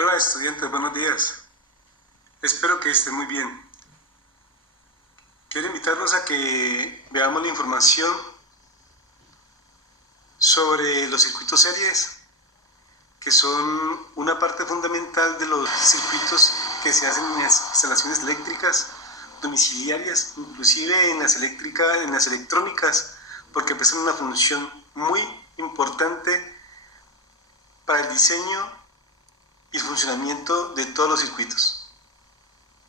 Hola estudiantes, buenos días. Espero que estén muy bien. Quiero invitarlos a que veamos la información sobre los circuitos series, que son una parte fundamental de los circuitos que se hacen en las instalaciones eléctricas domiciliarias, inclusive en las electrónicas, porque prestan una función muy importante para el diseño y el funcionamiento de todos los circuitos.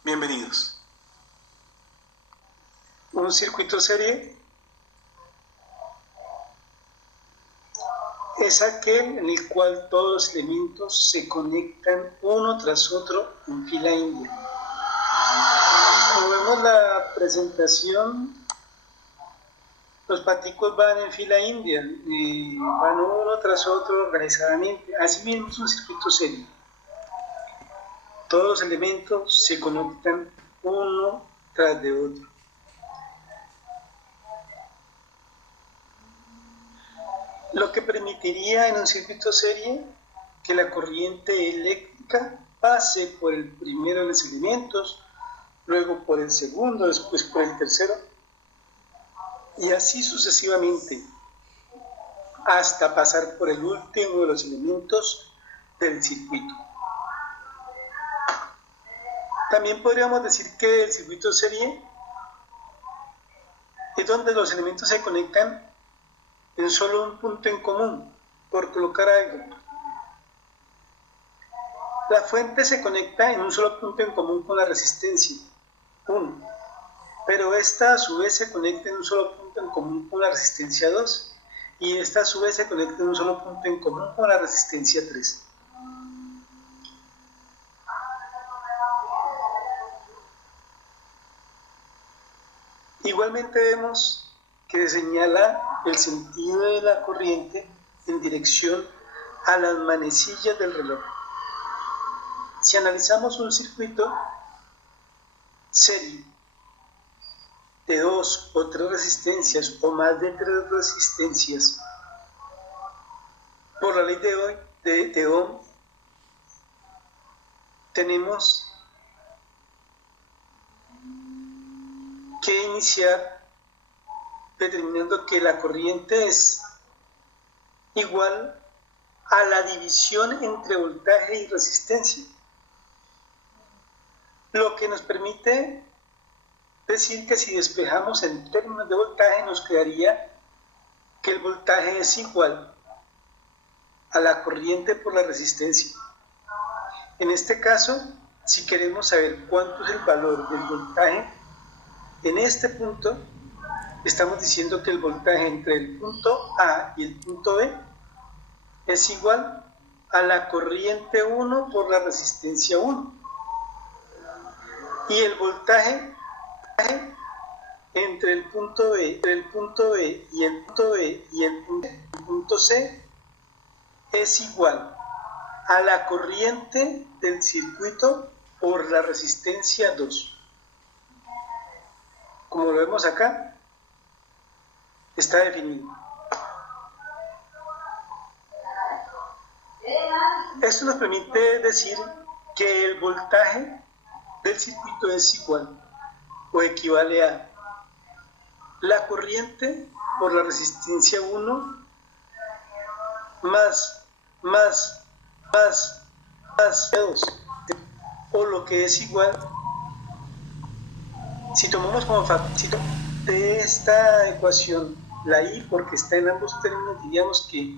Bienvenidos. Un circuito serie es aquel en el cual todos los elementos se conectan uno tras otro en fila india. Como vemos la presentación, los paticos van en fila india, van uno tras otro organizadamente. Así mismo es un circuito serie. Todos los elementos se conectan uno tras de otro. Lo que permitiría en un circuito serie que la corriente eléctrica pase por el primero de los elementos, luego por el segundo, después por el tercero, y así sucesivamente, hasta pasar por el último de los elementos del circuito. También podríamos decir que el circuito serie es donde los elementos se conectan en solo un punto en común, por colocar algo. La fuente se conecta en un solo punto en común con la resistencia, 1, pero esta a su vez se conecta en un solo punto en común con la resistencia 2, y esta a su vez se conecta en un solo punto en común con la resistencia 3. Igualmente vemos que señala el sentido de la corriente en dirección a las manecillas del reloj. Si analizamos un circuito serie de 2 o 3 resistencias o más de 3 resistencias, por la ley de Ohm, tenemos que iniciar determinando que la corriente es igual a la división entre voltaje y resistencia, lo que nos permite decir que si despejamos en términos de voltaje nos quedaría que el voltaje es igual a la corriente por la resistencia. En este caso, si queremos saber cuánto es el valor del voltaje, en este punto estamos diciendo que el voltaje entre el punto A y el punto B es igual a la corriente 1 por la resistencia 1. Y el voltaje entre el punto B y el punto C es igual a la corriente del circuito por la resistencia 2. Como lo vemos acá, está definido. Esto nos permite decir que el voltaje del circuito es igual o equivale a la corriente por la resistencia 1 más 2, o lo que es igual, si tomamos como factor de esta ecuación la I, porque está en ambos términos, diríamos que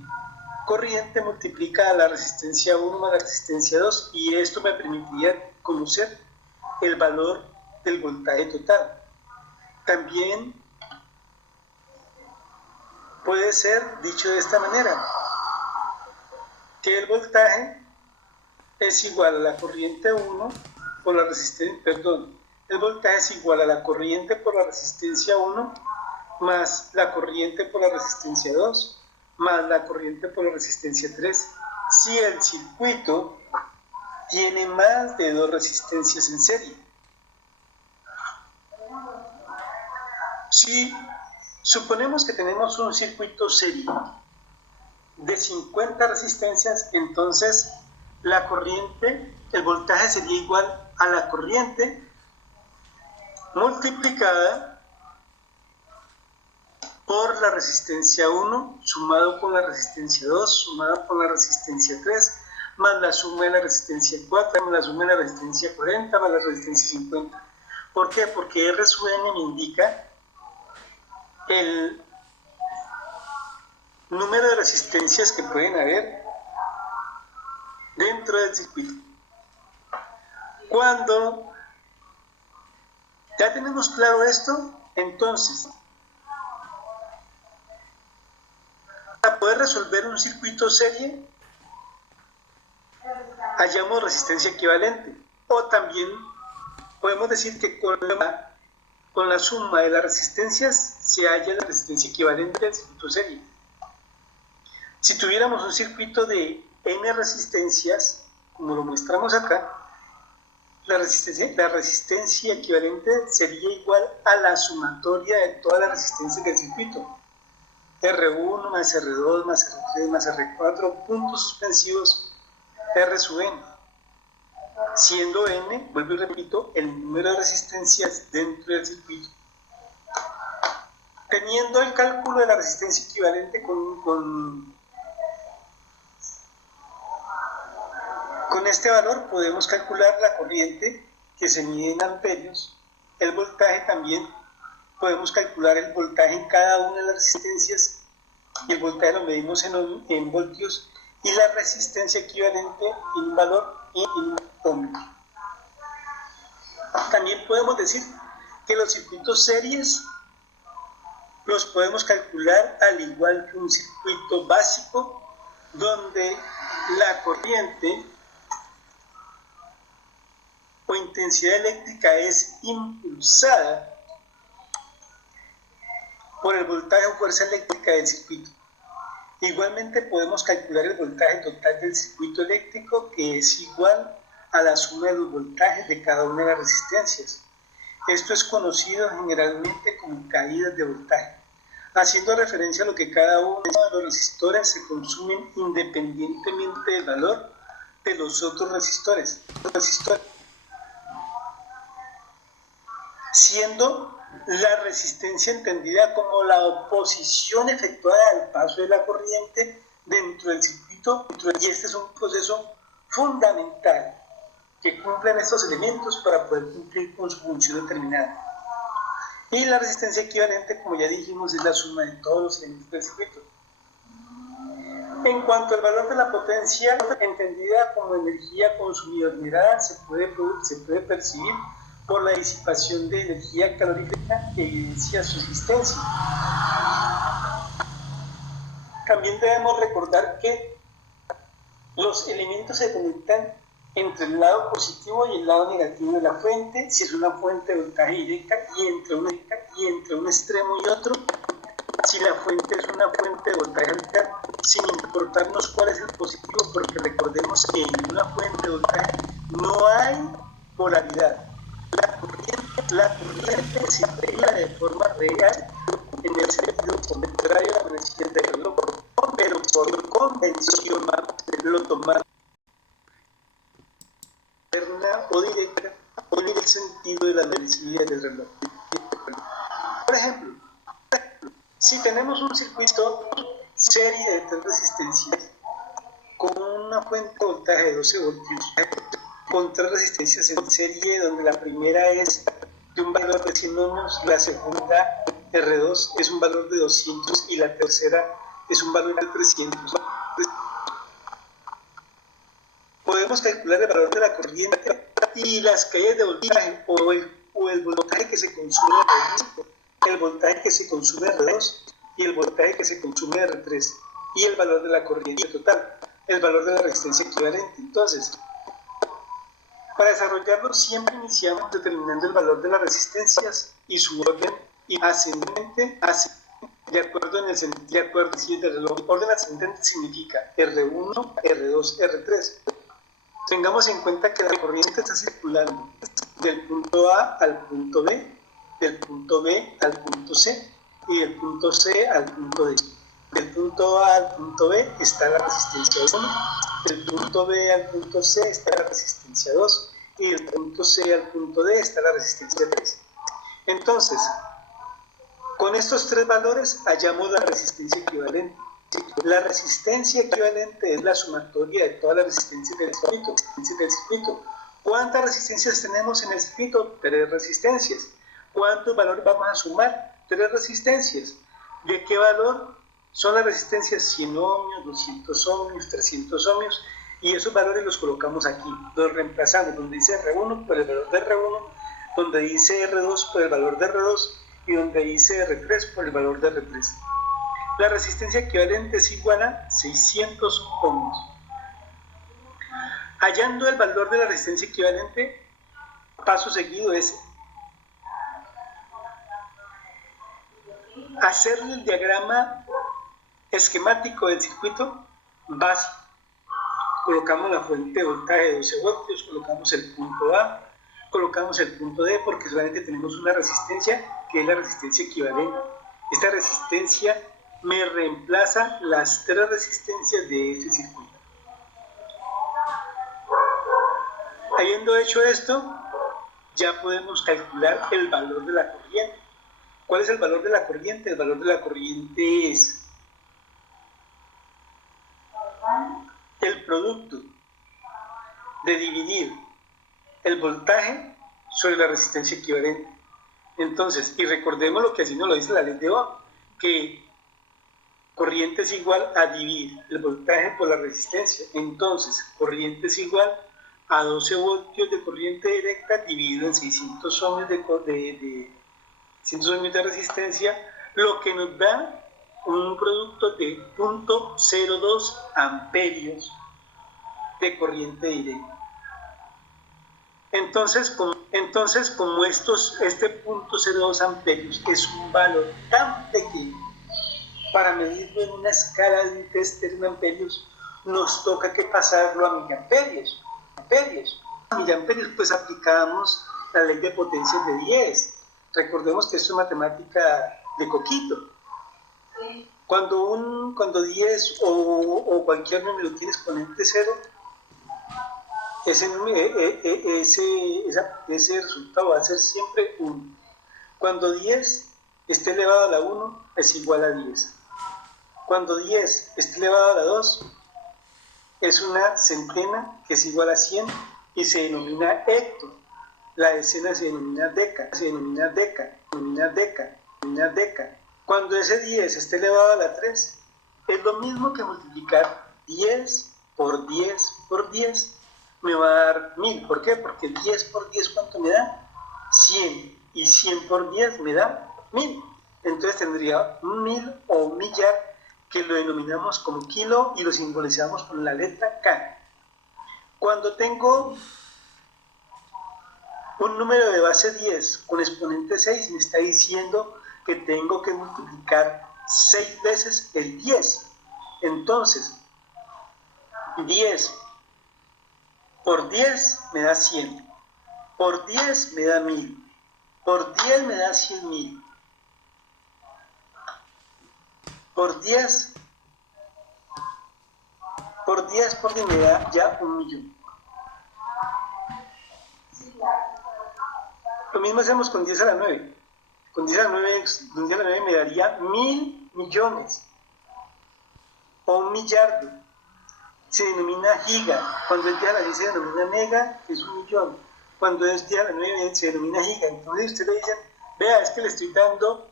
corriente multiplica a la resistencia 1 más la resistencia 2, y esto me permitiría conocer el valor del voltaje total. También puede ser dicho de esta manera, que el voltaje es igual a la corriente 1 por la resistencia, el voltaje es igual a la corriente por la resistencia 1 más la corriente por la resistencia 2 más la corriente por la resistencia 3, si el circuito tiene más de 2 resistencias en serie. Si suponemos que tenemos un circuito serie de 50 resistencias, entonces la corriente, el voltaje sería igual a la corriente multiplicada por la resistencia 1 sumado con la resistencia 2 sumado con la resistencia 3 más la suma de la resistencia 4 más la suma de la resistencia 40 más la resistencia 50. ¿Por qué? Porque R sub n me indica el número de resistencias que pueden haber dentro del circuito. Cuando ya tenemos claro esto, entonces, para poder resolver un circuito serie, hallamos resistencia equivalente. O también podemos decir que con la suma de las resistencias se halla la resistencia equivalente del circuito serie. Si tuviéramos un circuito de n resistencias, como lo mostramos acá, la resistencia equivalente sería igual a la sumatoria de todas las resistencias del circuito. R1 más R2 más R3 más R4, puntos suspensivos, R sub n. Siendo n, vuelvo y repito, el número de resistencias dentro del circuito. Teniendo el cálculo de la resistencia equivalente con este valor podemos calcular la corriente que se mide en amperios, el voltaje también, podemos calcular el voltaje en cada una de las resistencias y el voltaje lo medimos en voltios y la resistencia equivalente en un valor en un ohmio. También podemos decir que los circuitos series los podemos calcular al igual que un circuito básico donde la corriente o intensidad eléctrica es impulsada por el voltaje o fuerza eléctrica del circuito. Igualmente podemos calcular el voltaje total del circuito eléctrico, que es igual a la suma de los voltajes de cada una de las resistencias. Esto es conocido generalmente como caídas de voltaje, haciendo referencia a lo que cada uno de los resistores se consumen independientemente del valor de los otros resistores. Siendo la resistencia entendida como la oposición efectuada al paso de la corriente dentro del circuito, y este es un proceso fundamental que cumplen estos elementos para poder cumplir con su función determinada. Y la resistencia equivalente, como ya dijimos, es la suma de todos los elementos del circuito. En cuanto al valor de la potencia, entendida como energía consumida generada, se puede percibir por la disipación de energía calorífica que evidencia su existencia. También debemos recordar que los elementos se conectan entre el lado positivo y el lado negativo de la fuente, si es una fuente de voltaje directa, y entre un extremo y otro, si la fuente es una fuente de voltaje radical, sin importarnos cuál es el positivo, porque recordemos que en una fuente de voltaje no hay polaridad. La corriente se integra de forma real en el sentido contrario a la manecillas del reloj, pero por convención lo tomamos o directa o en el sentido de la manecillas del reloj. Por ejemplo, si tenemos un circuito serie de 3 resistencias con una fuente de voltaje de 12 voltios, con 3 resistencias en serie, donde la primera es de un valor de 100 ohmios, la segunda R2 es un valor de 200 y la tercera es un valor de 300. Podemos calcular el valor de la corriente y las caídas de voltaje o el voltaje que se consume en R1, el voltaje que se consume en R2 y el voltaje que se consume en R3 y el valor de la corriente total, el valor de la resistencia equivalente. Entonces, para desarrollarlo siempre iniciamos determinando el valor de las resistencias y su orden ascendente de acuerdo en el siguiente reloj. Orden ascendente significa R1, R2, R3. Tengamos en cuenta que la corriente está circulando del punto A al punto B, del punto B al punto C y del punto C al punto D. Del punto A al punto B está la resistencia 1, Del punto B al punto C está la resistencia 2 y del punto C al punto D está la resistencia 3. Entonces, con estos tres valores hallamos la resistencia equivalente. La resistencia equivalente es la sumatoria de todas las resistencias del circuito. ¿Cuántas resistencias tenemos en el circuito? 3 resistencias. ¿Cuántos valores vamos a sumar? 3 resistencias. ¿De qué valor? Son las resistencias 100 ohmios, 200 ohmios, 300 ohmios, y esos valores los colocamos aquí. Los reemplazamos donde dice R1 por el valor de R1, donde dice R2 por el valor de R2 y donde dice R3 por el valor de R3. La resistencia equivalente es igual a 600 ohmios. Hallando el valor de la resistencia equivalente, paso seguido es hacer el diagrama esquemático del circuito básico. Colocamos la fuente de voltaje de 12 voltios, colocamos el punto A, colocamos el punto D, porque solamente tenemos una resistencia que es la resistencia equivalente. Esta resistencia me reemplaza las 3 resistencias de este circuito. Habiendo hecho esto, ya podemos calcular el valor de la corriente. ¿Cuál es el valor de la corriente? El valor de la corriente es el producto de dividir el voltaje sobre la resistencia equivalente. Entonces, y recordemos lo que así nos lo dice la ley de Ohm, que corriente es igual a dividir el voltaje por la resistencia. Entonces, corriente es igual a 12 voltios de corriente directa dividido en 600 ohmios de 100 ohmios de resistencia, lo que nos da un producto de 0.02 amperios de corriente directa. Entonces, como este 0.02 amperios es un valor tan pequeño, para medirlo en una escala de un tester en amperios, nos toca que pasarlo a miliamperios. A miliamperios, pues aplicamos la ley de potencias de 10. Recordemos que esto es matemática de coquito. Cuando 10 o cualquier número tiene exponente 0, ese resultado va a ser siempre 1. Cuando 10 esté elevado a la 1, es igual a 10. Cuando 10 esté elevado a la 2, es una centena que es igual a 100 y se denomina hecto. La decena se denomina deca. Cuando ese 10 esté elevado a la 3, es lo mismo que multiplicar 10 por 10 por 10. Me va a dar 1000. ¿Por qué? Porque 10 por 10, ¿cuánto me da? 100. Y 100 por 10 me da 1000. Entonces tendría un 1000 o un millar, que lo denominamos como kilo y lo simbolizamos con la letra K. Cuando tengo un número de base 10 con exponente 6, me está diciendo que tengo que multiplicar 6 veces el 10. Entonces, 10 por 10 me da 100. Por 10 me da 1000. Por 10 me da 100.000. Por 10 me da ya 1.000.000. Lo mismo hacemos con 10 a la 9. Con 10 a la 9 me daría 1.000 millones o 1 millardo. Se denomina giga. Cuando es 10 a la 10 se denomina mega, que es 1 millón. Cuando es 10 a la 9 se denomina giga. Entonces ustedes le dicen, vea, es que le estoy dando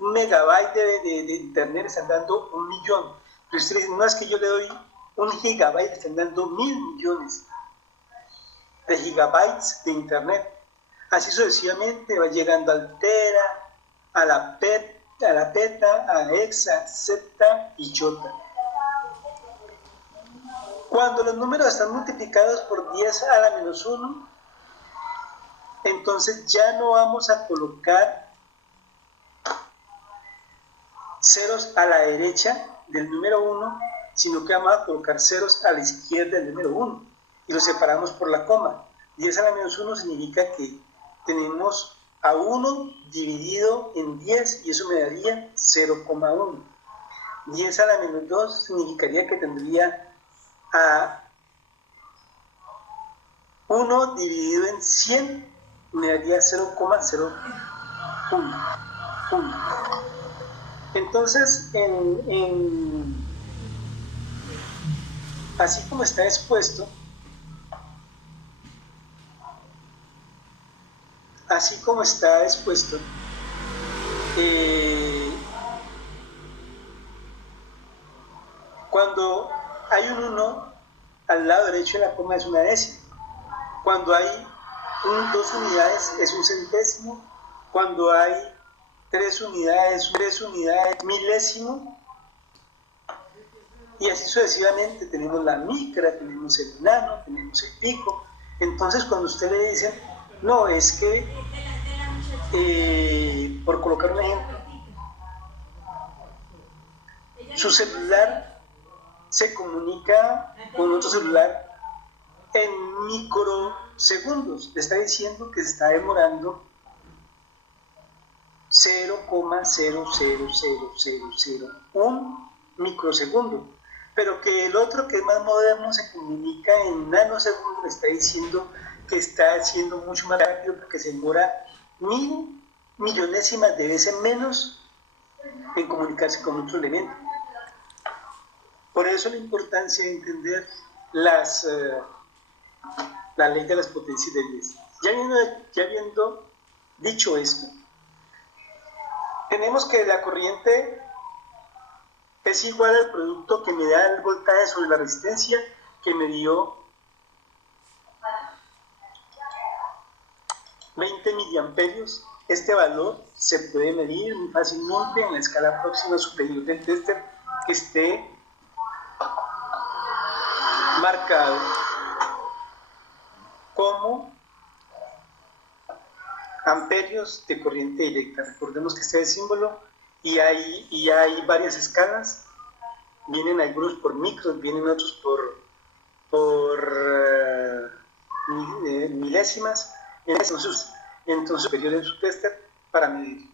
1 megabyte de internet, le están dando 1 millón. Pero ustedes dicen, no, es que yo le doy 1 gigabyte, le están dando 1.000 millones de gigabytes de internet. Así sucesivamente va llegando al tera, a la peta, a hexa, zeta y yota. Cuando los números están multiplicados por 10 a la menos 1, entonces ya no vamos a colocar ceros a la derecha del número 1, sino que vamos a colocar ceros a la izquierda del número 1 y lo separamos por la coma. 10 a la menos 1 significa que tenemos a 1 dividido en 10 y eso me daría 0,1. 10 a la menos 2 significaría que tendría a 1 dividido en 100 me daría 0,01. Entonces, así como está expuesto, cuando hay un 1 al lado derecho de la coma es una décima. Cuando hay 2 unidades es un centésimo. Cuando hay 3 unidades, milésimo. Y así sucesivamente. Tenemos la micra, tenemos el nano, tenemos el pico. Entonces cuando usted le dice, no, es que, por colocar un ejemplo, su celular se comunica con otro celular en microsegundos. Le está diciendo que se está demorando 0,00001 microsegundo, pero que el otro, que es más moderno, se comunica en nanosegundos. Le está diciendo que está haciendo mucho más rápido, porque se demora 1000 millonésimas de veces menos en comunicarse con otro elemento. Por eso la importancia de entender la ley de las potencias de 10. Ya habiendo dicho esto, tenemos que la corriente es igual al producto que me da el voltaje sobre la resistencia, que me dio 20 miliamperios. Este valor se puede medir muy fácilmente en la escala próxima superior del tester, que esté marcado como amperios de corriente directa. Recordemos que este es el símbolo, y hay varias escalas. Vienen algunos por micros, vienen otros por milésimas. Entonces superior en su tester para medir.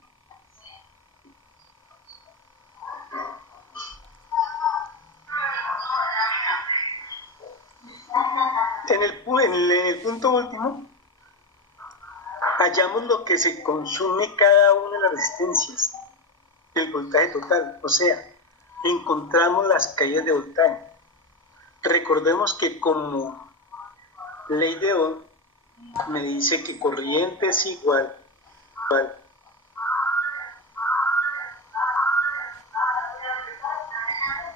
En el punto último, hallamos lo que se consume cada una de las resistencias, el voltaje total, o sea, encontramos las caídas de voltaje. Recordemos que como ley de Ohm me dice que corriente es igual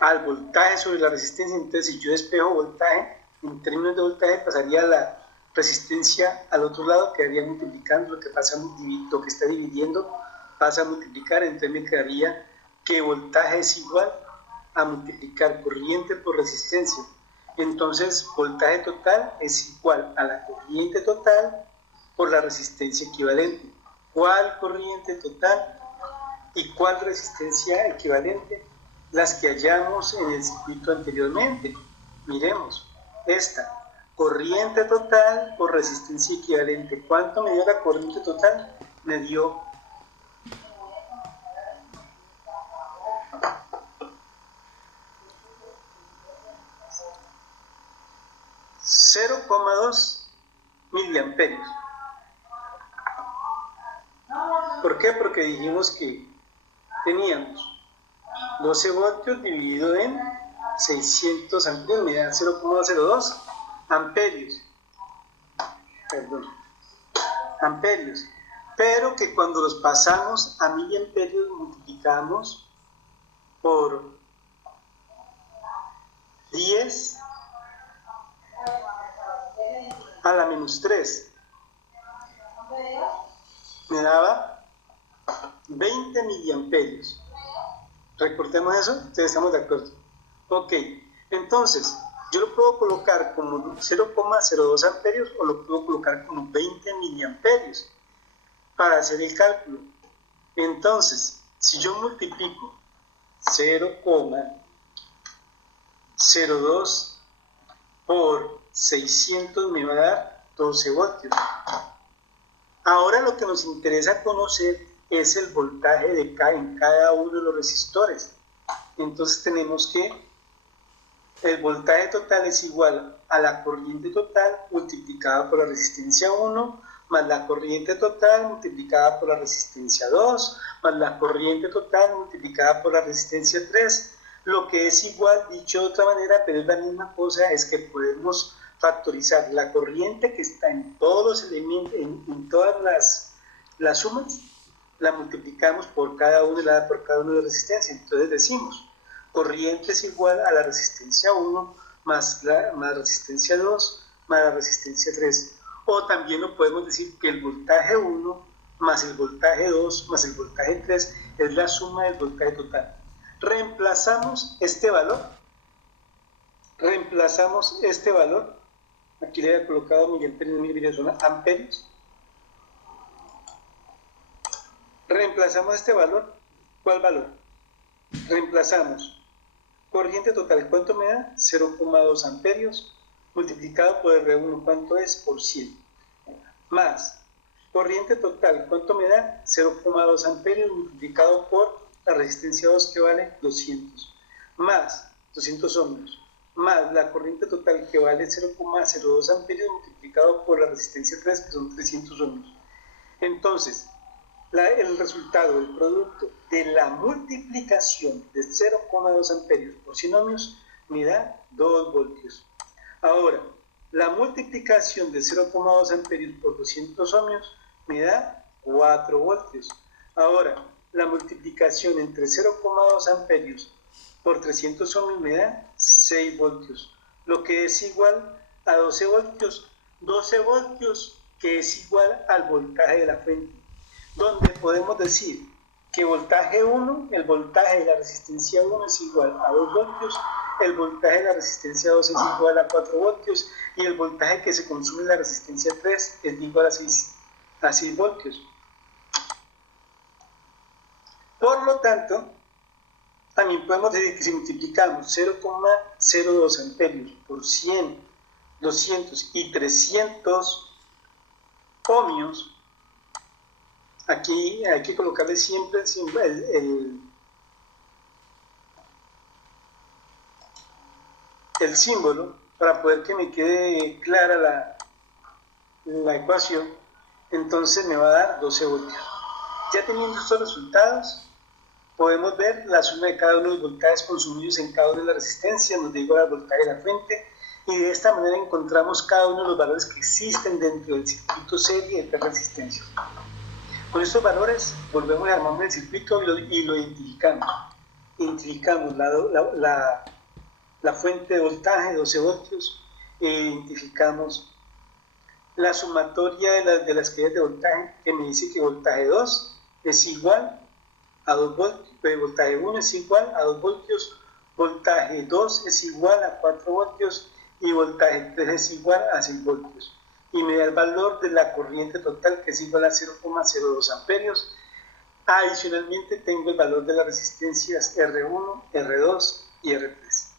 al voltaje sobre la resistencia. Entonces, si yo despejo voltaje, en términos de voltaje pasaría la resistencia al otro lado, quedaría multiplicando. Lo que está dividiendo pasa a multiplicar. Entonces me quedaría que voltaje es igual a multiplicar corriente por resistencia. Entonces, voltaje total es igual a la corriente total por la resistencia equivalente. ¿Cuál corriente total y cuál resistencia equivalente? Las que hallamos en el circuito anteriormente. Miremos, esta corriente total por resistencia equivalente. ¿Cuánto me dio la corriente total? Me dio 0,2 miliamperios. ¿Por qué? Porque dijimos que teníamos 12 voltios dividido en 600 amperes, me da 0,02 amperios. Amperios. Pero que cuando los pasamos a miliamperios multiplicamos por 10 a la menos 3. Me daba 20 miliamperios. ¿Recordemos eso? ¿Ustedes estamos de acuerdo? Ok, entonces, yo lo puedo colocar como 0,02 amperios o lo puedo colocar como 20 miliamperios para hacer el cálculo. Entonces, si yo multiplico 0,02 por 600 me va a dar 12 voltios. Ahora lo que nos interesa conocer es el voltaje en cada uno de los resistores. Entonces tenemos que el voltaje total es igual a la corriente total multiplicado multiplicada por la resistencia 1, más la corriente total multiplicada por la resistencia 2, más la corriente total multiplicada por la resistencia 3, lo que es igual, dicho de otra manera, pero es la misma cosa, es que podemos factorizar la corriente que está en todos los elementos, en todas las sumas, la multiplicamos por cada una de las resistencias. Entonces decimos, corriente es igual a la resistencia 1 más resistencia 2 más la resistencia 3. O también lo podemos decir que el voltaje 1 más el voltaje 2 más el voltaje 3 es la suma del voltaje total. Reemplazamos este valor, aquí le había colocado Miguel Pérez, son amperios. Reemplazamos este valor, ¿cuál valor? Reemplazamos corriente total, ¿cuánto me da? 0,2 amperios, multiplicado por R1, ¿cuánto es? Por 100. Más corriente total, ¿cuánto me da? 0,2 amperios multiplicado por la resistencia 2, que vale 200. Más 200 ohmios. Más la corriente total, que vale 0,02 amperios multiplicado por la resistencia 3, que son 300 ohmios. Entonces, el resultado, el producto de la multiplicación de 0,2 amperios por 100 ohmios me da 2 voltios. Ahora, la multiplicación de 0,2 amperios por 200 ohmios me da 4 voltios. Ahora, la multiplicación entre 0,2 amperios por 300 ohmios me da 6 voltios, lo que es igual a 12 voltios. 12 voltios que es igual al voltaje de la fuente, donde podemos decir que voltaje 1, el voltaje de la resistencia 1 es igual a 2 voltios, el voltaje de la resistencia 2 es igual a 4 voltios y el voltaje que se consume en la resistencia 3 es igual a 6 voltios. Por lo tanto, también podemos decir que si multiplicamos 0,02 amperios por 100, 200 y 300 ohmios, aquí hay que colocarle siempre el símbolo para poder que me quede clara la ecuación. Entonces me va a dar 12 voltios. Ya teniendo estos resultados, podemos ver la suma de cada uno de los voltajes consumidos en cada una de las resistencias, nos da igual al voltaje de la fuente, y de esta manera encontramos cada uno de los valores que existen dentro del circuito serie de tres resistencias. Con estos valores volvemos a armar el circuito y lo identificamos. Identificamos la fuente de voltaje, 12 voltios, e identificamos la sumatoria de las caídas de voltaje, que me dice que voltaje 2 es igual a 2 voltios, voltaje 1 es igual a 2 voltios, voltaje 2 es igual a 4 voltios y voltaje 3 es igual a 6 voltios. Y me da el valor de la corriente total, que es igual a 0,02 amperios. Adicionalmente tengo el valor de las resistencias R1, R2 y R3.